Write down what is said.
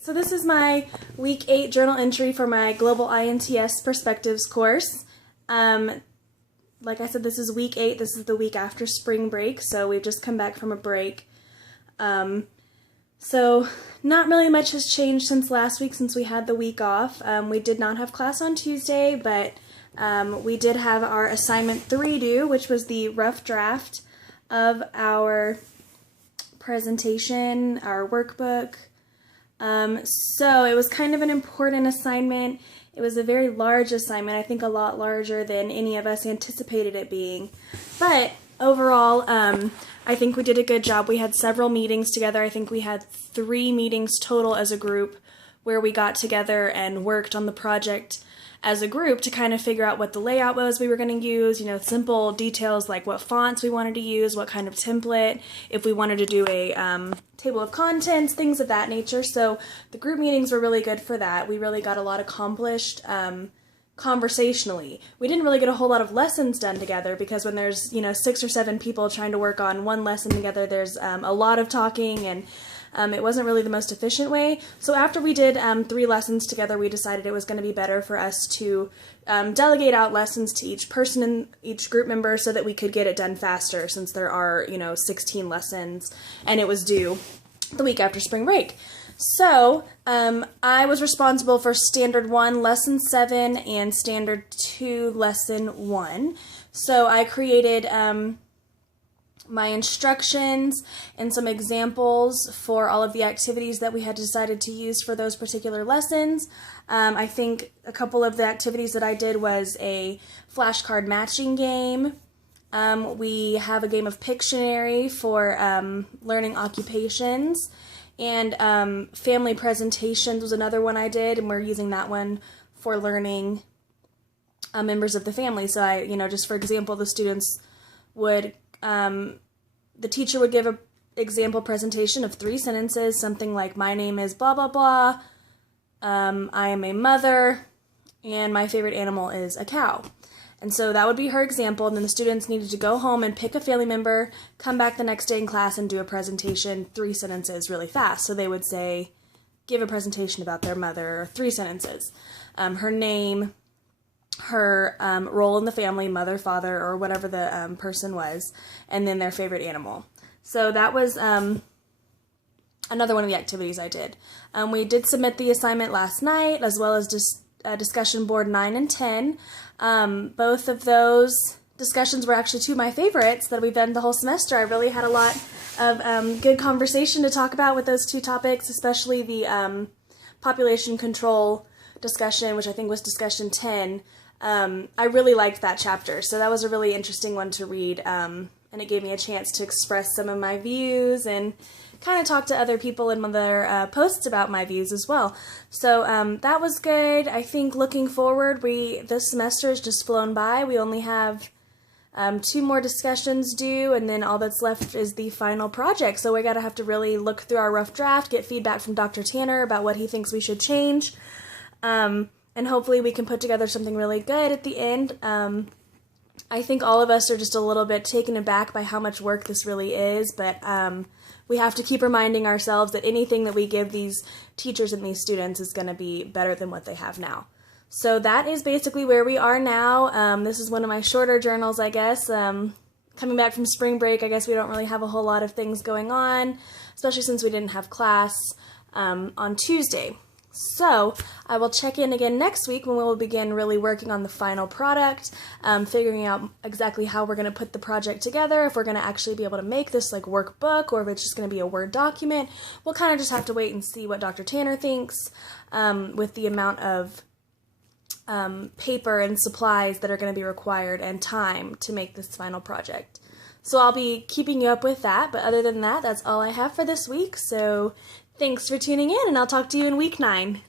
So this is my week 8 journal entry for my Global INTS Perspectives course. Like I said, this is week 8. This is the week after spring break, so we've just come back from a break. So not really much has changed since last week, since we had the week off. We did not have class on Tuesday, but we did have our assignment 3 due, which was the rough draft of our presentation, our workbook. So it was kind of an important assignment. It was a very large assignment, I think a lot larger than any of us anticipated it being. But overall, I think we did a good job. We had several meetings together. I think we had 3 meetings total as a group where we got together and worked on the project as a group to kind of figure out what the layout was we were going to use, simple details like what fonts we wanted to use, what kind of template, if we wanted to do a table of contents, things of that nature. So the group meetings were really good for that. We really got a lot accomplished conversationally. We didn't really get a whole lot of lessons done together because when there's 6 or 7 people trying to work on one lesson together, there's a lot of talking, and it wasn't really the most efficient way. So after we did 3 lessons together, we decided it was going to be better for us to delegate out lessons to each person in each group member so that we could get it done faster, since there are 16 lessons and it was due the week after spring break. So I was responsible for Standard 1, Lesson 7, and Standard 2, Lesson 1. So I created my instructions and some examples for all of the activities that we had decided to use for those particular lessons. I think a couple of the activities that I did was a flashcard matching game. We have a game of Pictionary for learning occupations, and family presentations was another one I did, and we're using that one for learning members of the family. So I, just for example, the students would the teacher would give an example presentation of 3 sentences, something like, my name is blah, blah, blah, I am a mother, and my favorite animal is a cow. And so that would be her example, and then the students needed to go home and pick a family member, come back the next day in class and do a presentation, 3 sentences really fast. So they would say, give a presentation about their mother, 3 sentences. Her name, her role in the family, mother, father, or whatever the person was, and then their favorite animal. So that was another one of the activities I did. We did submit the assignment last night, as well as discussion board 9 and 10. Both of those discussions were actually 2 of my favorites that we've done the whole semester. I really had a lot of good conversation to talk about with those 2 topics, especially the population control discussion, which I think was discussion 10. I really liked that chapter, so that was a really interesting one to read, and it gave me a chance to express some of my views and kind of talk to other people in other posts about my views as well. So that was good. I think looking forward, this semester has just flown by. We only have 2 more discussions due, and then all that's left is the final project. So we gotta have to really look through our rough draft, get feedback from Dr. Tanner about what he thinks we should change. And hopefully we can put together something really good at the end. I think all of us are just a little bit taken aback by how much work this really is, but we have to keep reminding ourselves that anything that we give these teachers and these students is going to be better than what they have now. So that is basically where we are now. This is one of my shorter journals, I guess. Coming back from spring break, I guess we don't really have a whole lot of things going on, especially since we didn't have class on Tuesday. So I will check in again next week when we will begin really working on the final product, figuring out exactly how we're going to put the project together, if we're going to actually be able to make this like workbook, or if it's just going to be a Word document. We'll kind of just have to wait and see what Dr. Tanner thinks with the amount of paper and supplies that are going to be required and time to make this final project. So I'll be keeping you up with that, but other than that, that's all I have for this week. So thanks for tuning in, and I'll talk to you in week 9.